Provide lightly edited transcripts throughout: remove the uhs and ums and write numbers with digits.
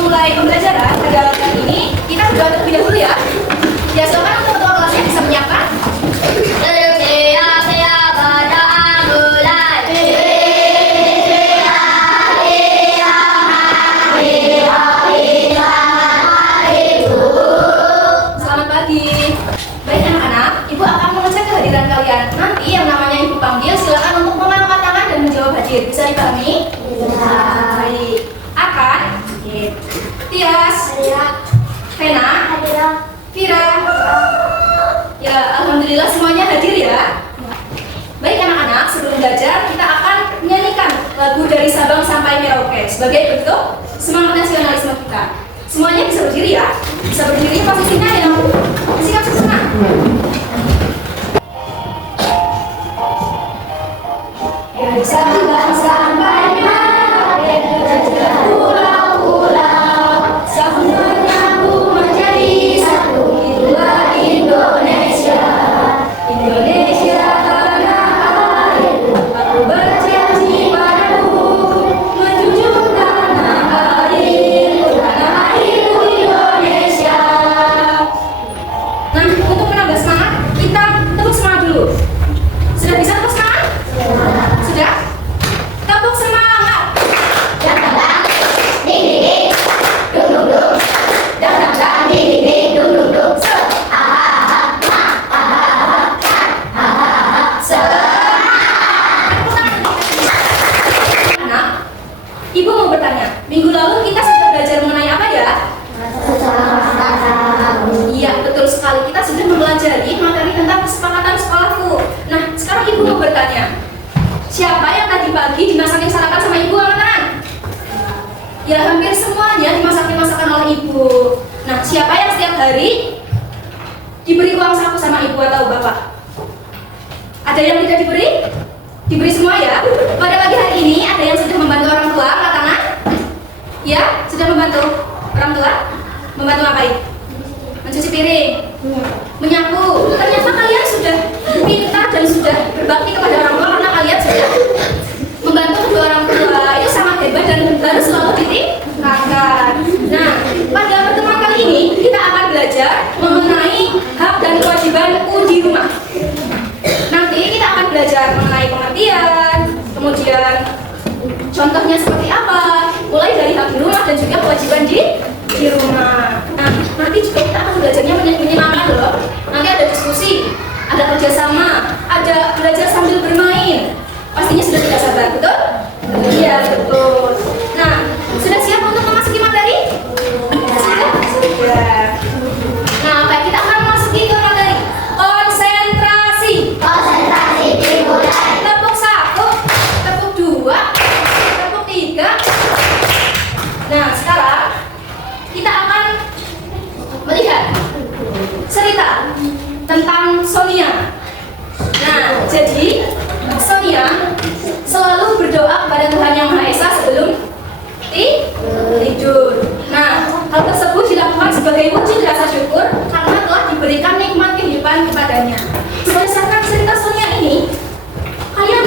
memulai pembelajaran pada kali ini, kita berdoa terlebih dahulu ya. Ya, silakan untuk ketua kelasnya bisa menyiapkan. Selamat pagi. Baik anak-anak, Ibu akan mengecek kehadiran kalian. Nanti yang namanya Ibu panggil, silakan untuk mengangkat tangan dan menjawab hadir. Bisa dipahami? Baik. Akan? Tias? Vena? Vira? Ya, alhamdulillah semuanya hadir ya. Baik anak-anak, sebelum belajar kita akan menyanyikan lagu dari Sabang sampai Merauke sebagai bentuk semangat nasionalisme kita. Semuanya bisa berdiri ya. Bisa berdiri posisinya yang sikap senang. Dari Sabang sampai Merauke terjadi pulau-pulau, sambung menyambung menjadi satu. Itulah Indonesia. Indonesia tanah airku, aku berjanji padamu menjunjung tanah airku Indonesia. Nah, untuk menambah semangat, kita tepuk semangat dulu. Sudah bisa tepuk semangat? Sudah? Tepuk semangat. Dang dang dang, ding ding ding, dung dung dung. Dang dang dang, ding ding ding, dung dung dung. Anak, Ibu mau bertanya, minggu lalu kita sudah belajar mengenai apa ya? Iya, betul sekali. Kita sudah mempelajari materi tentang kesepakatan sekolahku. Nah, sekarang Ibu mau bertanya, siapa yang tadi pagi dimasakin sarapan sama Ibu, angkat? Ya, hampir semuanya dimasakin masakan oleh Ibu. Nah, siapa yang setiap hari diberi uang saku sama Ibu atau Bapak? Ada yang tidak diberi? Diberi semua ya. Pada pagi hari ini ada yang sudah membantu orang tua, angkat tangan? Ya, sudah membantu orang tua? Membantu ngapain? Mencuci piring? Menyapu? Ternyata kalian sudah pintar dan sudah berbakti kepada orang tua karena kalian sudah membantu kedua orang tua. Itu sangat hebat dan harus selalu ditingkatkan. Nah, pada pertemuan kali ini kita akan belajar mengenai hak dan kewajibanku di rumah. Nanti kita akan belajar mengenai pengertian, kemudian contohnya seperti apa, mulai dari hak di rumah dan juga kewajiban di rumah. Nah, nanti juga kita akan belajarnya menyenangkan loh. Nanti ada diskusi, ada kerjasama, ada belajar sambil bermain. Pastinya sudah tidak sabar, betul? Iya, betul. Nah, sudah siap untuk memasuki materi? Sudah. Nah, baik, kita akan memasuki ke materi. Konsentrasi. Dimulai. Tepuk 1, tepuk 2, tepuk 3. Nah, sekarang kita akan melihat cerita tentang Sonia. Nah, jadi Sonia selalu berdoa kepada Tuhan Yang Maha Esa sebelum tidur. Nah, hal tersebut dilakukan sebagai wujud rasa syukur karena telah diberikan nikmat kehidupan kepadanya. Berdasarkan cerita Sonia ini, kalian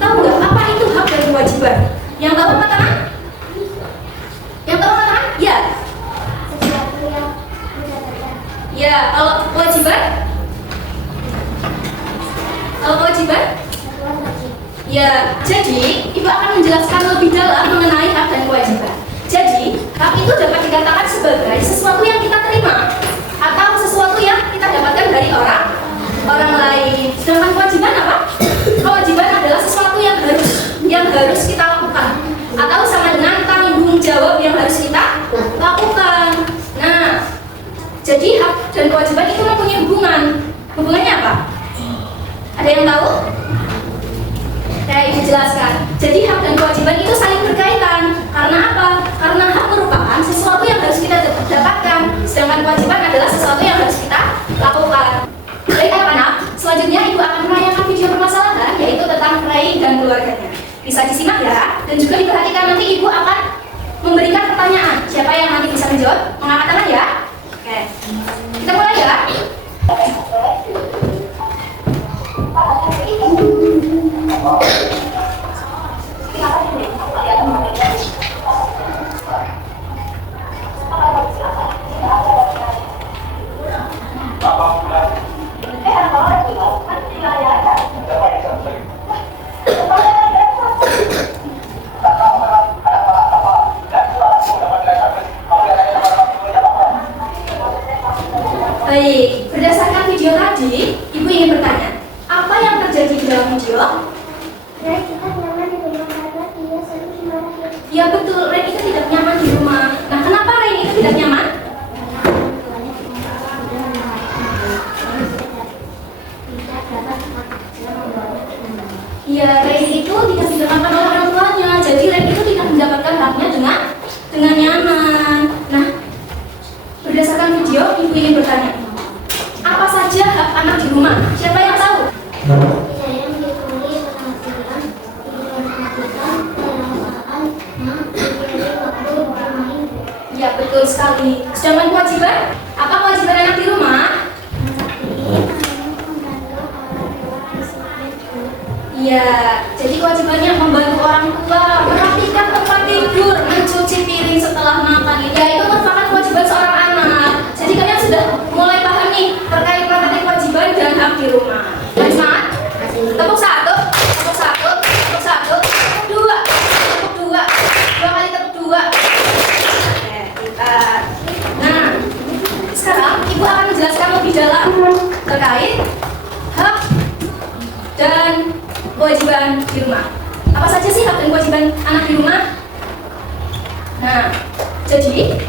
tahu nggak apa itu hak dan kewajiban? Yang tahu apa tangan? Yang tahu apa tangan? Ya. Ya, kalau kewajiban? Kalau kewajiban? Ya, jadi Ibu akan menjelaskan lebih dalam mengenai hak dan kewajiban. Jadi, hak itu dapat dikatakan sebagai sesuatu yang kita terima atau sesuatu yang kita dapatkan dari orang lain. Sedangkan kewajiban apa? Kewajiban adalah sesuatu yang harus kita lakukan atau sama dengan tanggung jawab yang harus kita lakukan. Nah, jadi hak dan kewajiban itu mempunyai hubungan. Hubungannya apa? Ada yang tahu? Saya ingin jelaskan. Jadi hak dan kewajiban itu saling berkaitan. Karena apa? Karena hak merupakan sesuatu yang harus kita dapatkan, sedangkan kewajiban adalah sesuatu yang harus kita lakukan. Baik anak-anak, selanjutnya Ibu akan menayangkan video permasalahan, yaitu tentang Ray dan keluarganya. Bisa disimak ya, dan juga diperhatikan nanti Ibu akan memberikan pertanyaan. Siapa yang nanti bisa menjawab? Mengangkat tangan ya. Oke, kita mulai ya. Ya betul, Ren itu tidak nyaman di rumah. Nah, kenapa Ren itu tidak nyaman? Ya, Ren itu tidak didengarkan oleh orang tuanya. Jadi Ren itu tidak mendapatkan haknya dengan nyaman. Nah, berdasarkan video, ibu ingin bertanya, apa saja hak anak di rumah? Siapa yang tahu? Ya betul sekali. Sedangkan kewajiban, apa kewajiban anak di rumah? Ya, jadi kewajibannya membantu orang tua, merapikan tempat tidur, mencuci piring setelah makan. Ya itu merupakan kewajiban seorang anak. Jadi kalian sudah mulai paham nih terkait materi kewajiban dan hak di rumah. Semangat? Tepuk satu, tepuk satu, tepuk satu, tepuk dua, dua kali tepuk dua. Nah, sekarang ibu akan menjelaskan lebih dalam terkait hak dan kewajiban di rumah. Apa saja sih hak dan kewajiban anak di rumah? Nah, jadi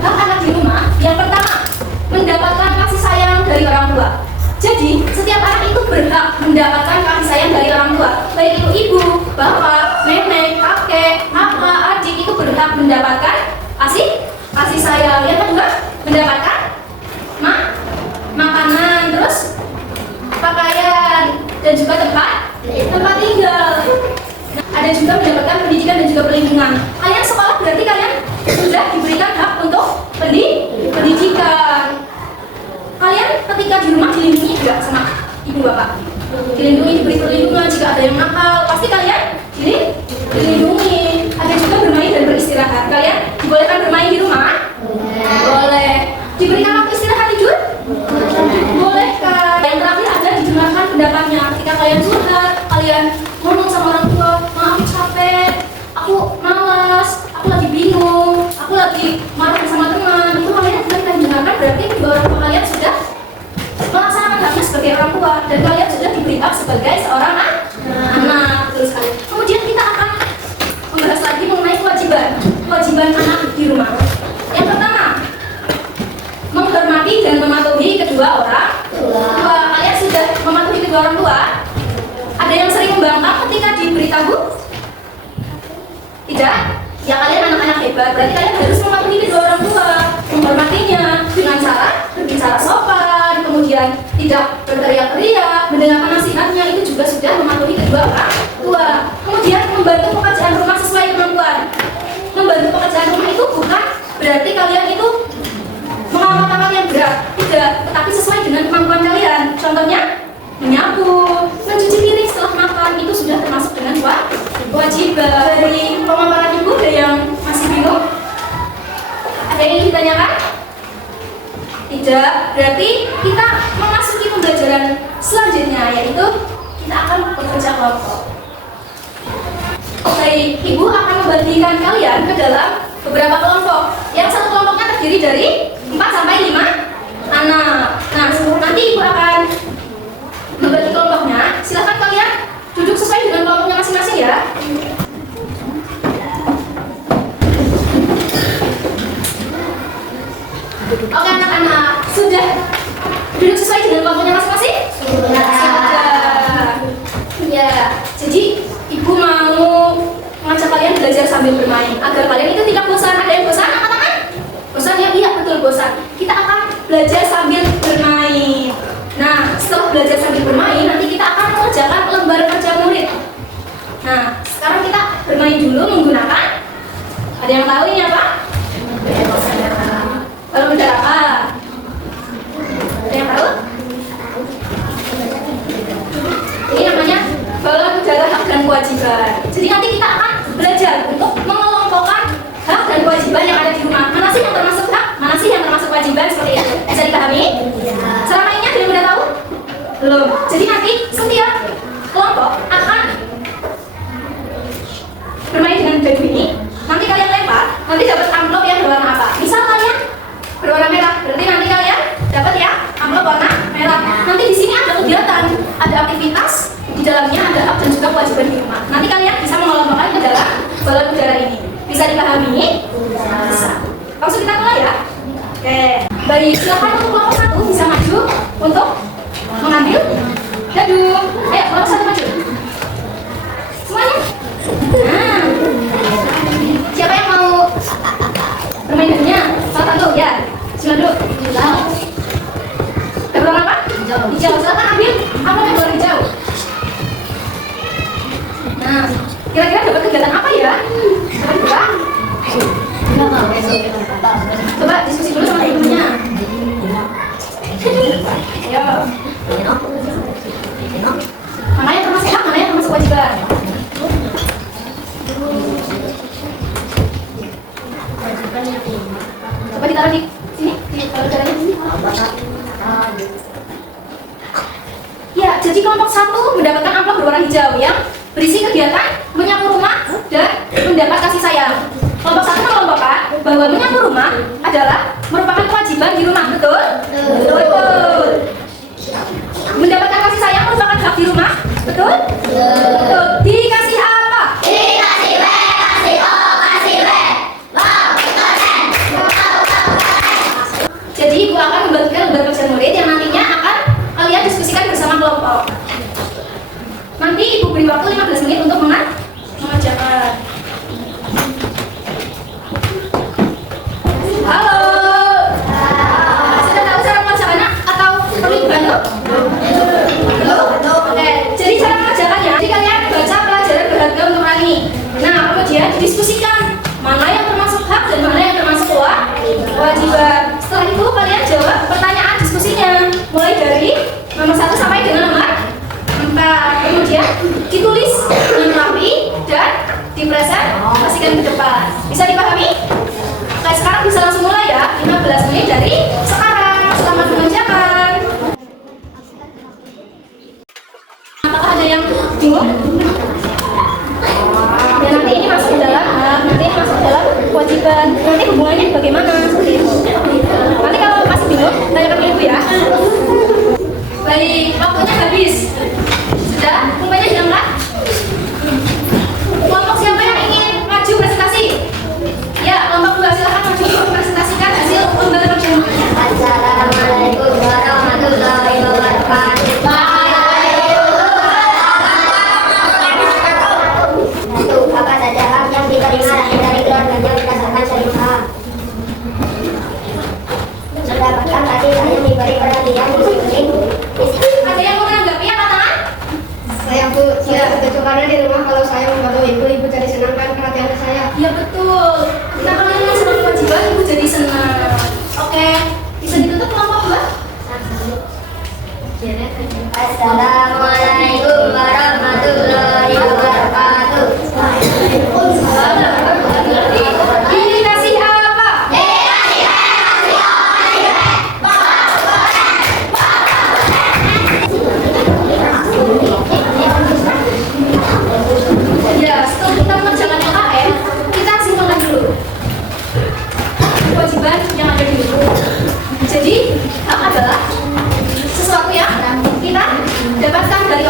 hak anak di rumah yang pertama, mendapatkan kasih sayang dari orang tua. Jadi, setiap anak itu berhak mendapatkan kasih sayang dari orang tua. Baik itu ibu, bapak, nenek, kakek, kakak, adik itu berhak mendapatkan kasih sayang. Yang kedua, mendapatkan makanan, terus pakaian, dan juga tempat tinggal. Nah, ada juga mendapatkan pendidikan dan juga perlindungan. Kalian sekolah berarti kalian sudah diberikan hak untuk pendidikan. Kalian ketika di rumah dilindungi juga sama ibu bapak? Dilindungi, diberi perlindungan. Jika ada yang nakal, pasti kalian dilindungi. Ada juga bermain dan beristirahat. Kalian dibolehkan bermain di rumah? Boleh. Diberikan waktu istirahat tidur? Bolehkan. Yang terakhir ada didengarkan pendapatnya. Ketika kalian curhat, kalian ngomong sama orang tua, "Ma, aku capek, aku malas, aku lagi bingung, aku lagi marah sama teman." Itu kalian dengarkan, berarti kedua orang tua kalian sudah melaksanakan haknya sebagai orang tua dan kalian sudah diberi hak sebagai seorang anak. Terus kalian. Kemudian kita akan membahas lagi mengenai kewajiban anak di rumah. Yang pertama, menghormati dan mematuhi kedua orang tua. Kalian sudah mematuhi kedua orang tua? Ada yang sering membangkang ketika diberitahu? Tidak? Ya kalian anak-anak hebat, berarti kalian harus mematuhi kedua orang tua, menghormatinya dengan cara berbicara sopan, kemudian tidak berteriak-teriak, mendengarkan nasihatnya, itu juga sudah mematuhi kedua orang tua. Kemudian membantu pekerjaan rumah sesuai kemampuan. Membantu pekerjaan rumah itu bukan berarti kalian itu mengamalkan yang berat, tidak, tetapi sesuai dengan kemampuan kalian. Contohnya, menyapu, mencuci piring setelah makan, itu sudah termasuk dengan kewajiban. Dari pemaparan ibu, ada yang masih bingung? Ada yang ingin ditanyakan? Tidak, berarti kita memasuki pembelajaran selanjutnya, yaitu kita akan bekerja kelompok. Baik, ibu akan membagikan kalian ke dalam beberapa kelompok. Yang satu kelompoknya terdiri dari 4 sampai 5 anak. Nah, nanti ibu akan membagi kelompoknya. Silakan kalian duduk sesuai dengan kelompoknya masing-masing ya. Oke anak-anak, sudah duduk sesuai dengan kelompoknya masing-masing? Sudah. Ya, jadi ibu mau mengajak kalian belajar sambil bermain agar kalian itu tidak bosan. Ada yang bosan, teman-teman? Bosan ya? Iya, betul bosan. Kita akan belajar sambil bermain. Nah, setelah belajar sambil bermain, nanti kita akan mengerjakan lembar kerja murid. Nah, sekarang kita bermain dulu menggunakan, ada yang tahu ini apa? Balon udara apa? Ada yang tahu? Ini namanya balon udara hak dan kewajiban. Jadi nanti kita akan belajar untuk mengelompokkan hak dan kewajiban yang ada di rumah. Mana sih yang termasuk hak? Mana sih yang termasuk kewajiban? Seperti itu. Bisa dipahami? Selama ini ada yang udah tahu? Belum. Jadi nanti setiap kelompok akan bermain dengan baju ini. Nanti kalian lempar, nanti dapat amplop yang berwarna apa? Misal kalian berwarna merah, berarti nanti kalian dapat ya amplop warna merah. Nanti di sini ada kegiatan, ada aktivitas, di dalamnya ada hak dan juga kewajiban di rumah. Nanti kalian bisa mengelompokkan ke dalam balon udara Nah, siapa yang mau bermain dengannya? Salah satu ya. Silakan dulu. Berwarna apa? Hijau. Hijau. Silakan ambil apa yang berwarna hijau. Nah, kira-kira dapat kegiatan apa ya? Coba diskusi dulu sama ibunya. Ayo. Mana yang termasuk hak, mana yang termasuk kewajiban? Coba ditaruh di sini, ditaruh caranya di sini. Ya, jadi kelompok 1 mendapatkan amplop berwarna hijau yang berisi kegiatan menyapu rumah dan mendapat kasih sayang. Kelompok 1 mengelompokkan bahwa menyapu rumah adalah merupakan kewajiban di rumah, betul? Betul. Mendapatkan kasih sayang merupakan hak di rumah, betul? Betul. Dikasih apa? Dikasih W, kasih O, kasih W. Wow, keren. Jadi ibu akan membagikan lembar kerja murid yang nantinya akan kalian diskusikan bersama kelompok. Nanti ibu beri waktu 15 menit untuk mengajarkan. Halo. Sudah tahu cara mengajarkannya atau perlu dibantu? Belum? Oke. Jadi cara mengajarkannya, jadi kalian baca pelajaran berharga untuk hari ini. Nah, kemudian didiskusikan mana yang termasuk hak dan mana yang termasuk kewajiban. Setelah itu kalian jawab pertanyaan diskusinya, mulai dari nomor 1 sampai dengan nomor 4. Kemudian ditulis dengan rapi dan dipresentasikan ke depan. Bisa dipahami? Oke, sekarang bisa langsung mulai ya. 15 menit dari sekarang. Selamat mengerjakan. Apakah ada yang bingung? Ya, nanti ini masuk dalam hak, nanti ini masuk dalam kewajiban. Nanti hubungannya bagaimana? Seperti itu. Nanti kalau masih bingung, tanyakan ke ibu ya. Baik, waktunya habis. Sudah? Kumpulnya diangkat? Kelompok siapa yang ingin maju presentasi? Ya, kelompok 2 silakan maju untuk presentasikan hasil lembar kerja. Assalamualaikum warahmatullahi wabarakatuh. Apa saja hak yang diterima dari keluarganya berdasarkan syariah? Mendapatkan kasih sayang, diberi perhatian, disiplin. Ada yang mau menanggapi angkat tangan? Saya Bu, saya setuju karena di rumah kalau saya membantu ibu jadi senang kan perhatian ke saya. Ya betul. Kita kalau yang senang kewajiban, ibu jadi senang. Oke, bisa ditutup kelompok 2? Assalamualaikum warahmatullahi wabarakatuh. Dikasih apa? Ya, setelah kita mengerjakan LKM, kita simpulkan dulu kewajiban yang ada di buku. Jadi, hak adalah sesuatu yang kita dapatkan dari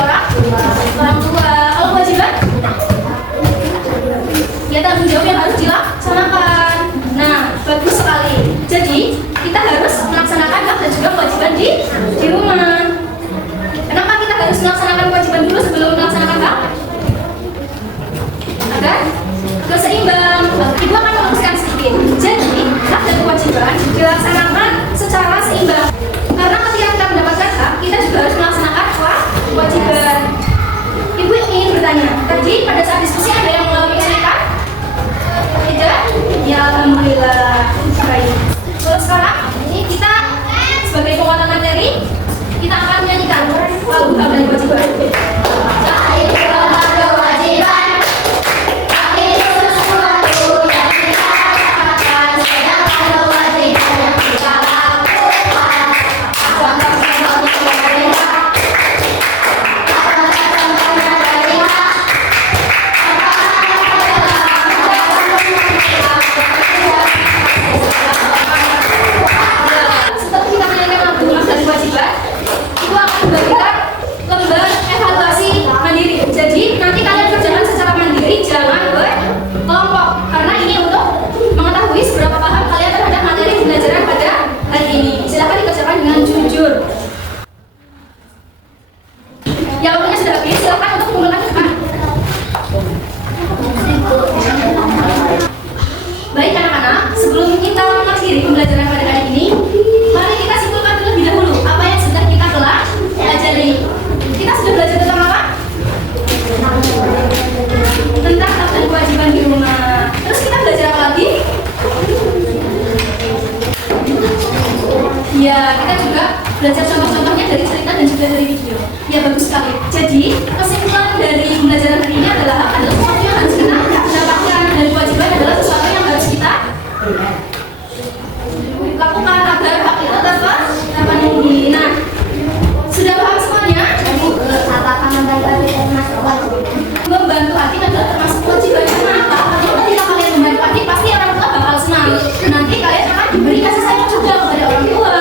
itu adalah termasuk kewajiban. Kenapa? Karena ketika kalian membantu adik, pasti orang tua bakal senang. Nanti kalian akan diberi kasih sayang juga kepada orang tua,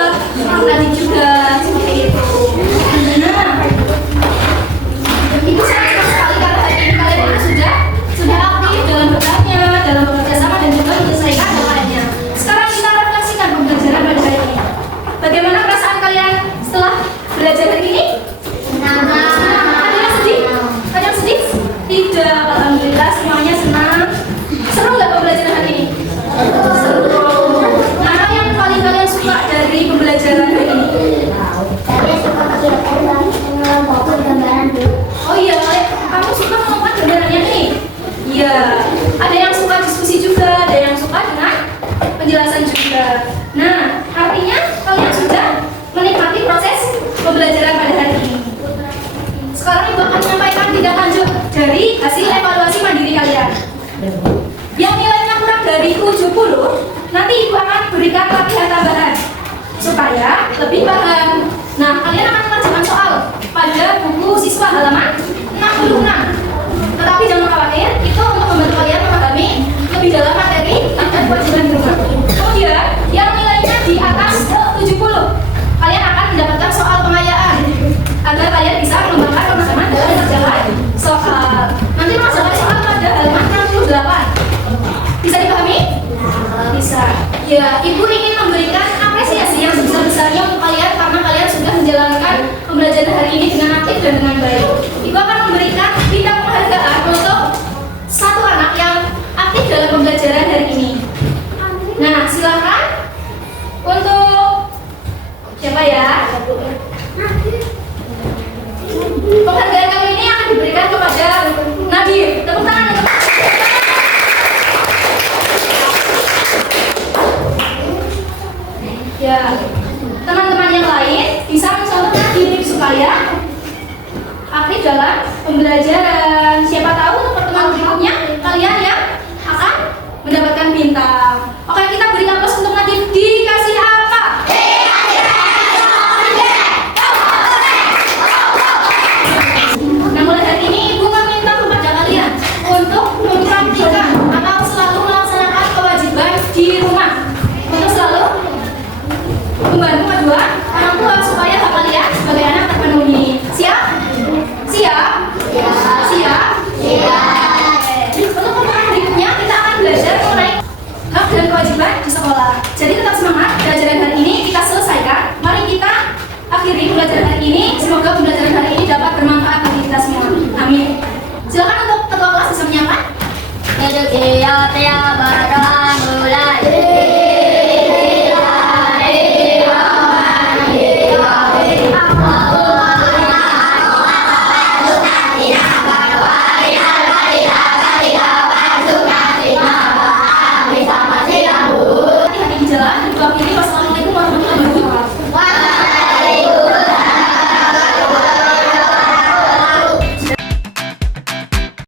adik juga seperti itu. Nah, ibu sangat senang sekali karena hari ini kalian itu sudah aktif dalam bertanya, dalam bekerja sama dan juga menyelesaikan hal-halnya. Sekarang kita refleksikan pembelajaran pada hari ini. Bagaimana perasaan kalian setelah belajar hari ini? Ada yang sedih? Ada yang sedih? Tidak, alhamdulillah semuanya senang. Seru nggak pembelajaran hari ini? Seru. Nah, apa yang paling kalian suka dari pembelajaran hari ini? Saya suka mengelompokkan gambaran dulu. Oh iya, kamu suka membuat gambarannya nih? Iya. Ada yang suka diskusi juga, ada yang suka dengan penjelasan juga. Nah, artinya kalian sudah menikmati proses pembelajaran pada hari ini. Sekarang ibu akan menyampaikan tindak lanjut dari hasil evaluasi mandiri kalian. Yang nilainya kurang dari 70, nanti ibu akan berikan latihan tambahan supaya lebih paham. Nah, kalian akan mengerjakan soal pada buku siswa halaman 66. Tetapi jangan khawatir, itu untuk membantu kalian memahami lebih dalam materi dan kewajiban di rumah. Kemudian, yang nilainya di atas 70, kalian akan mendapatkan soal pengayaan agar kalian bisa mengembangkan pemahaman dalam mengerjakan soal. Nanti mengerjakan soal pada halaman 68. Bisa dipahami? Bisa. Ya, ibu ingin memberikan apresiasi yang sebesar-besarnya untuk kalian karena kalian sudah menjalankan pembelajaran hari ini dengan aktif dan dengan baik. Ibu akan memberikan bintang penghargaan untuk satu anak yang aktif dalam pembelajaran hari ini. Nah, silakan untuk siapa ya? Penghargaan kali ini akan diberikan kepada Nadir. Tepuk tangan untuk ya, teman-teman yang lain bisa mencontoh Nadir supaya aktif dalam pembelajaran. Siapa tahu untuk pertemuan berikutnya kalian yang akan mendapatkan bintang. Oke, kita beri aplaus untuk Nadir. Dikasih apa? Nah, mulai hari ini ibu meminta kepada kalian untuk mempraktikkan atau selalu melaksanakan kewajiban di rumah, untuk selalu membantu kedua orang tua supaya hak kalian sebagai anak terpenuhi. Siap? Siap? Siap? Untuk pertemuan berikutnya kita akan belajar mengenai hak dan kewajiban di sekolah. Jadi tetap semangat, pembelajaran hari ini kita selesaikan. Mari kita akhiri pembelajaran hari ini. Semoga pembelajaran hari ini dapat bermanfaat bagi kita semua. Amin. Silakan untuk ketua kelas bisa menyapa. Edukia Tia Bara